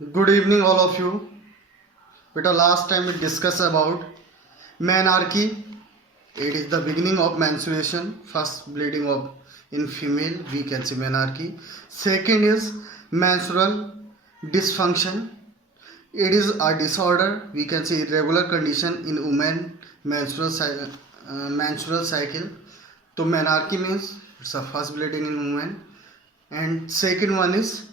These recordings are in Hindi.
Good evening, all of you. Beta, last time we discussed about menarche. It is the beginning of menstruation, first bleeding of in female. We can say menarche. Second is menstrual dysfunction. It is a disorder. We can say irregular condition in women menstrual cycle. So menarche means it's a first bleeding in women. And second one is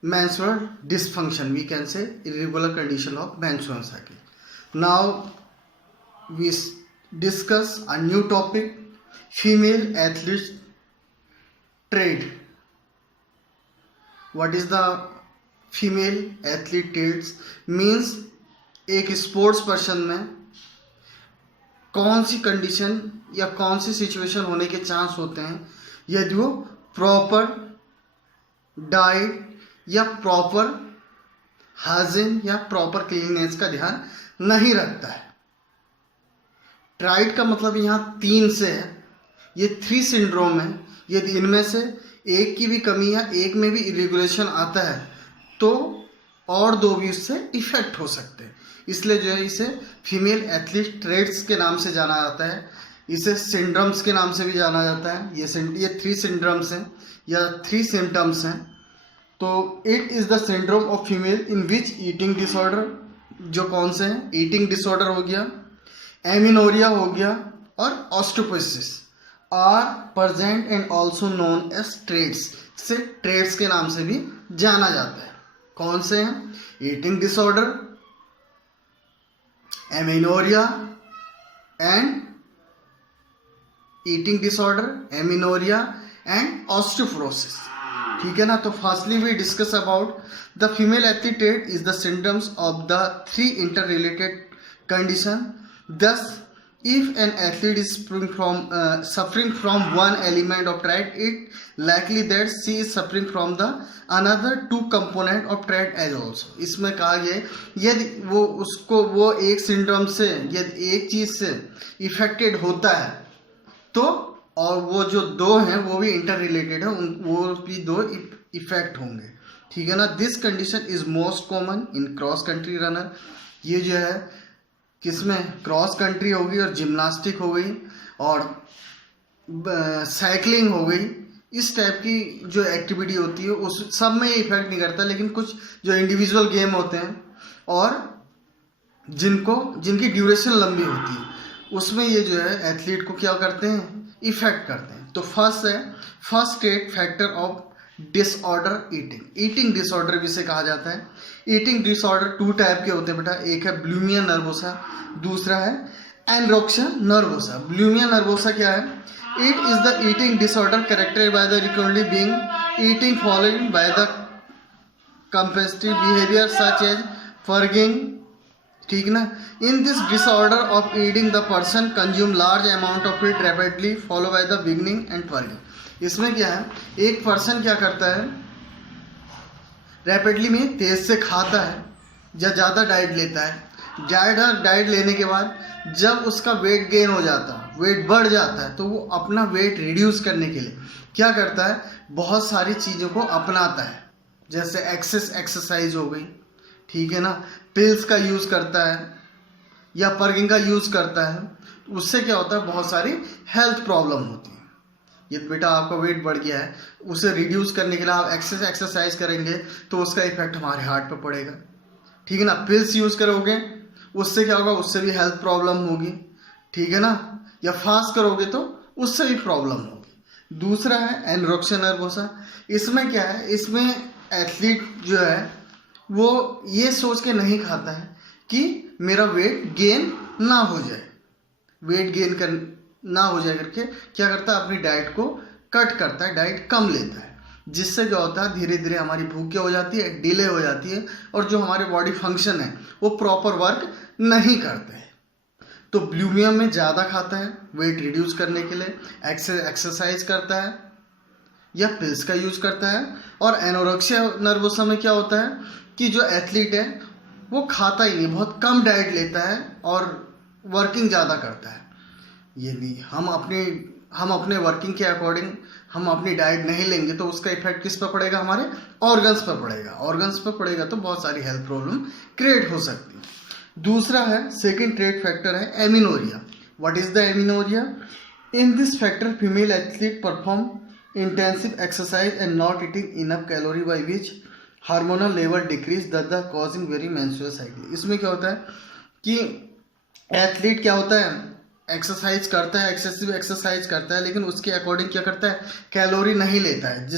menstrual dysfunction, we can say irregular condition of menstrual cycle. Now we discuss a new topic, female athlete trait. What is the female athlete traits? means एक स्पोर्ट्स पर्सन में कौन सी कंडीशन या कौन सी सिचुएशन होने के चांस होते हैं यदि वो प्रॉपर डाइट या प्रॉपर हाइजीन या प्रॉपर क्लीननेस का ध्यान नहीं रखता है। ट्राइड का मतलब यहाँ 3 से है, ये 3 सिंड्रोम है। यदि इनमें से एक की भी कमी या एक में भी इरेगुलेशन आता है तो और 2 भी उससे इफेक्ट हो सकते हैं। इसलिए जो है इसे फीमेल एथलीट ट्रेट्स के नाम से जाना जाता है, इसे सिंड्रोम्स के नाम से भी जाना जाता है। ये 3 सिंड्रोम्स हैं या 3 सिम्टम्स हैं। तो it is the syndrome of female in which eating disorder, जो कौन से हैं, ईटिंग डिसऑर्डर हो गया, एमिनोरिया हो गया और osteoporosis are present and also known as traits. से ट्रेट्स के नाम से भी जाना जाता है। कौन से हैं? Eating disorder, amenorrhoea and eating disorder, amenorrhoea and osteoporosis. ठीक है ना। तो firstly we discuss about the female athlete trait is the symptoms of the 3 inter related condition. thus if an athlete is suffering from one element of trait, it likely that she is suffering from the another 2 component of trait as also। इसमें कहा गया यदि वो एक सिंड्रोम से यदि एक चीज से इफेक्टेड होता है तो और वो जो 2 हैं वो भी इंटर रिलेटेड है, वो भी 2 इफेक्ट होंगे। ठीक है ना। This condition is most common in cross country runner. ये जो है किसमें, क्रॉस कंट्री हो गई और जिम्नास्टिक हो गई और साइकिलिंग हो गई। इस टाइप की जो एक्टिविटी होती है उस सब में ये इफेक्ट नहीं करता, लेकिन कुछ जो इंडिविजुअल गेम होते हैं और जिनकी ड्यूरेशन लंबी होती है उसमें ये जो है एथलीट को क्या करते हैं, इफेक्ट करते हैं। तो first state factor of disorder eating disorder भी से कहा जाता है। ईटिंग डिसऑर्डर 2 टाइप के होते हैं बेटा, एक है बुलिमिया नर्वोसा, दूसरा है एनोरेक्सिया नर्वोसा। बुलिमिया नर्वोसा क्या है? It is the eating disorder characterised by the recurrently being eating following by the compulsive behaviour such as forging. ठीक ना। In this disorder of eating the person consume large amount of it rapidly follow by the beginning and forging. इसमें क्या है, एक पर्सन क्या करता है, रैपिडली में तेज से खाता है या ज़्यादा डाइट लेता है। डाइट लेने के बाद जब उसका वेट गेन हो जाता है, वेट बढ़ जाता है, तो वो अपना वेट रिड्यूस करने के लिए क्या करता है, बहुत सारी चीज़ों को अपनाता है। जैसे एक्सरसाइज हो गई, ठीक है ना, पिल्स का यूज़ करता है या पर्गिंग का यूज़ करता है। उससे क्या होता है, बहुत सारी हेल्थ प्रॉब्लम होती है। यदि बेटा आपका वेट बढ़ गया है, उसे रिड्यूस करने के लिए आप एक्सरसाइज करेंगे तो उसका इफेक्ट हमारे हार्ट पे पड़ेगा। ठीक है ना। पिल्स यूज़ करोगे उससे क्या होगा, उससे भी हेल्थ प्रॉब्लम होगी। ठीक है ना। या फास्ट करोगे तो उससे भी प्रॉब्लम होगी। दूसरा है एनोरेक्सिया नर्वोसा। इसमें क्या है, इसमें एथलीट जो है वो ये सोच के नहीं खाता है कि मेरा वेट गेन ना हो जाए, ना हो जाए करके क्या करता है, अपनी डाइट को कट करता है, डाइट कम लेता है। जिससे क्या होता है, धीरे धीरे हमारी भूख क्या हो जाती है, डिले हो जाती है और जो हमारे बॉडी फंक्शन है वो प्रॉपर वर्क नहीं करते हैं। तो बुलिमिया में ज़्यादा खाता है वेट रिड्यूस करने के लिए, एक्सरसाइज करता है या पिल्स का यूज़ करता है। और एनोरेक्सिया नर्वोसा में क्या होता है कि जो एथलीट है वो खाता ही नहीं, बहुत कम डाइट लेता है और वर्किंग ज़्यादा करता है। यदि हम अपने हम अपने वर्किंग के अकॉर्डिंग हम अपनी डाइट नहीं लेंगे तो उसका इफेक्ट किस पर पड़ेगा, हमारे ऑर्गन्स पर पड़ेगा। ऑर्गन्स पर पड़ेगा तो बहुत सारी हेल्थ प्रॉब्लम क्रिएट हो सकती है। दूसरा है, सेकेंड ट्रेड फैक्टर है amenorrhoea. What is the amenorrhoea? In this factor female athlete perform intensive exercise and not eating enough calorie by which hormonal level decrease the causing very menstrual cycle. इसमें क्या होता है कि एथलीट क्या होता है, एक्सरसाइज करता है, एक्सेसिव एक्सरसाइज करता है, लेकिन उसके अकॉर्डिंग क्या करता है, कैलोरी नहीं लेता है,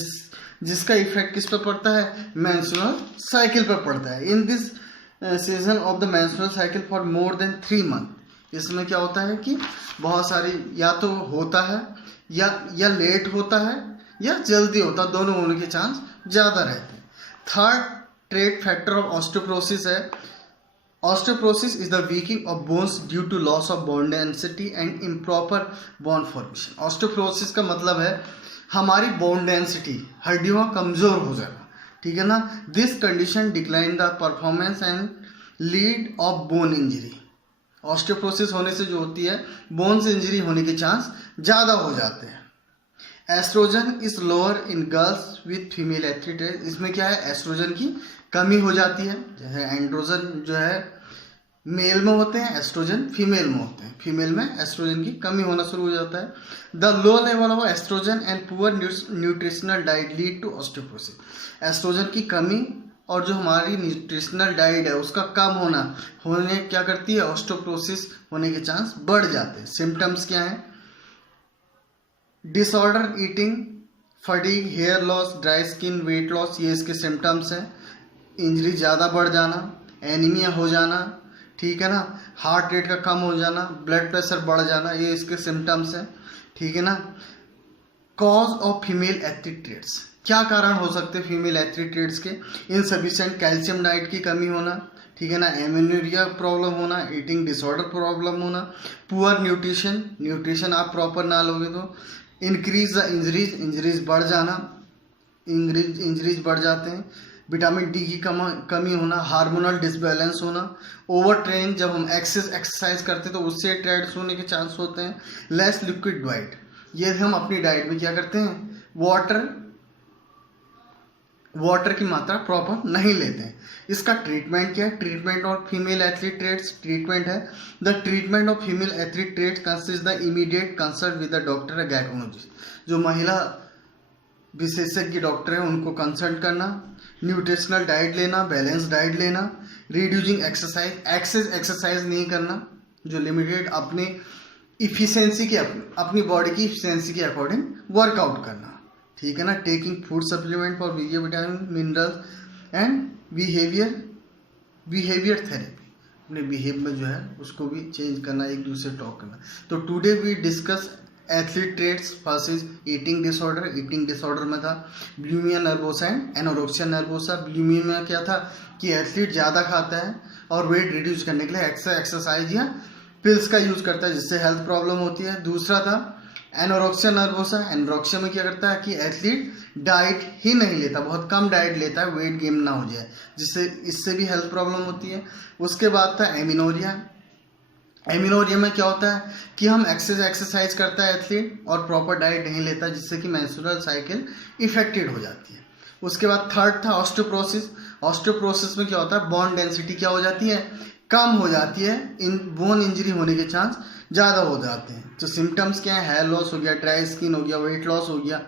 जिसका इफेक्ट किस पर पड़ता है, मेंस्ट्रुअल साइकिल पर पड़ता है। In this season of the menstrual cycle for more than 3 month. इसमें क्या होता है कि बहुत सारी या तो होता है या लेट होता है या जल्दी होता है, दोनों होने के चांस ज़्यादा रहते हैं। Third trade factor of osteoporosis है, osteoporosis is the weakening of bones due to loss of bone density and improper bone formation। osteoporosis का मतलब है हमारी bone density, हड्डियों कमजोर हो जाना, ठीक है ना। This condition decline the performance and lead of bone injury. Osteoporosis होने से जो होती है, बोन्स इंजरी होने के चांस ज़्यादा हो जाते हैं। Oestrogen is lower in girls with female athlete. इसमें क्या है, एस्ट्रोजन की कमी हो जाती है। जैसे एंड्रोजन जो है मेल में होते हैं, एस्ट्रोजन फीमेल में होते हैं, फीमेल में एस्ट्रोजन की कमी होना शुरू हो जाता है। The low level of oestrogen and poor nutritional diet lead to osteoporosis. Oestrogen की कमी और जो हमारी न्यूट्रिशनल डाइट है उसका कम होने क्या करती है, ऑस्टियोपोरोसिस होने के चांस बढ़ जाते हैं। सिम्टम्स क्या हैं, disorder eating, fatigue, hair loss, dry skin, weight loss, ये इसके सिम्टम्स हैं। इंजरी ज़्यादा बढ़ जाना, एनीमिया हो जाना, ठीक है ना, हार्ट रेट का कम हो जाना, ब्लड प्रेशर बढ़ जाना, ये इसके सिम्टम्स हैं, ठीक है ना। Cause of female athlete trades, क्या कारण हो सकते हैं फीमेल एथलीट ट्रेड्स के? इनसफिशिएंट कैल्शियम डाइट की कमी होना, ठीक है ना, एमेनोरिया प्रॉब्लम होना, ईटिंग डिसऑर्डर प्रॉब्लम होना, पुअर न्यूट्रिशन आप प्रॉपर ना लोगे तो, इंक्रीज द इंजरीज बढ़ जाना, इंजरीज बढ़ जाते हैं, विटामिन डी की कमी होना, हार्मोनल डिसबैलेंस होना, ओवर ट्रेन, जब हम एक्सरसाइज करते हैं तो उससे ट्रेड्स होने के चांस होते हैं। लेस लिक्विड डाइट, ये हम अपनी डाइट में क्या करते हैं, वाटर की मात्रा प्रॉपर नहीं लेते हैं। इसका ट्रीटमेंट क्या है? Treatment of female athlete triads, treatment है the treatment of female athlete triads consist the immediate consult with the doctor gynaecologist. जो महिला विशेषज्ञ डॉक्टर हैं उनको कंसल्ट करना, न्यूट्रिशनल डाइट लेना, बैलेंस डाइट लेना, रिड्यूसिंग एक्सरसाइज नहीं करना, जो लिमिटेड अपनी इफिशिएंसी के अपनी बॉडी की इफिशिएंसी के अकॉर्डिंग वर्कआउट करना, ठीक है ना। Taking food supplement for vitamin minerals and behaviour therapy, अपने बिहेव में जो है उसको भी चेंज करना, एक दूसरे टॉक करना। तो today we discuss athlete trades versus eating disorder. Eating disorder में था bulimia nervosa and anorexia nervosa. Bulimia में क्या था कि एथलीट ज़्यादा खाता है और वेट रिड्यूस करने के लिए एक्सरसाइज या पिल्स का यूज़ करता है, जिससे हेल्थ प्रॉब्लम होती है। दूसरा था एनोरेक्सिया नर्वोसा। एनोरेक्सिया में क्या करता है कि एथलीट डाइट ही नहीं लेता, बहुत कम डाइट लेता है, वेट गेन ना हो जाए, जिससे इससे भी हेल्थ प्रॉब्लम होती है। उसके बाद था एमिनोरिया। एमिनोरिया में क्या होता है कि हम एक्सरसाइज करता है एथलीट और प्रॉपर डाइट नहीं लेता, जिससे कि मेंस्ट्रुअल साइकिल इफेक्टेड हो जाती है। उसके बाद थर्ड था ऑस्टियोपोरोसिस। ऑस्टियोपोरोसिस में क्या होता है, बोन डेंसिटी क्या हो जाती है, कम हो जाती है, बोन इंजरी होने के चांस ज़्यादा हो जाते हैं। तो सिम्टम्स क्या है, हेयर लॉस हो गया, ड्राई स्किन हो गया, वेट लॉस हो गया,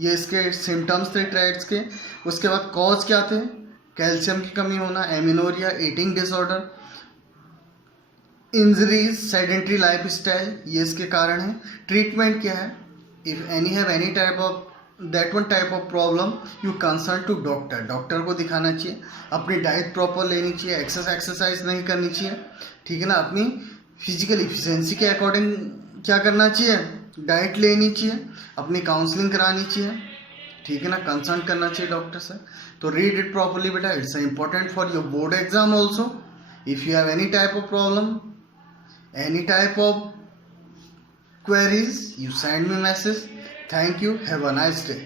ये इसके सिम्टम्स थे ट्रेड्स के। उसके बाद कॉज क्या थे, कैल्शियम की कमी होना, amenorrhoea, eating disorder, injuries, sedentary life style, ये इसके कारण है। ट्रीटमेंट क्या है, if any have any type of that one type of problem you consult to doctor. Doctor को दिखाना चाहिए, अपनी डाइट प्रॉपर लेनी चाहिए, एक्सरसाइज नहीं करनी चाहिए, ठीक है ना। अपनी फिजिकल इफिशिएंसी के अकॉर्डिंग क्या करना चाहिए, डाइट लेनी चाहिए, अपनी काउंसलिंग करानी चाहिए, ठीक है ना, कंसल्ट करना चाहिए डॉक्टर से। तो रीड इट प्रॉपरली बेटा, it's important for your board exam also. If you have any type of problem, any type of queries, you send me message. Thank you, have a nice day.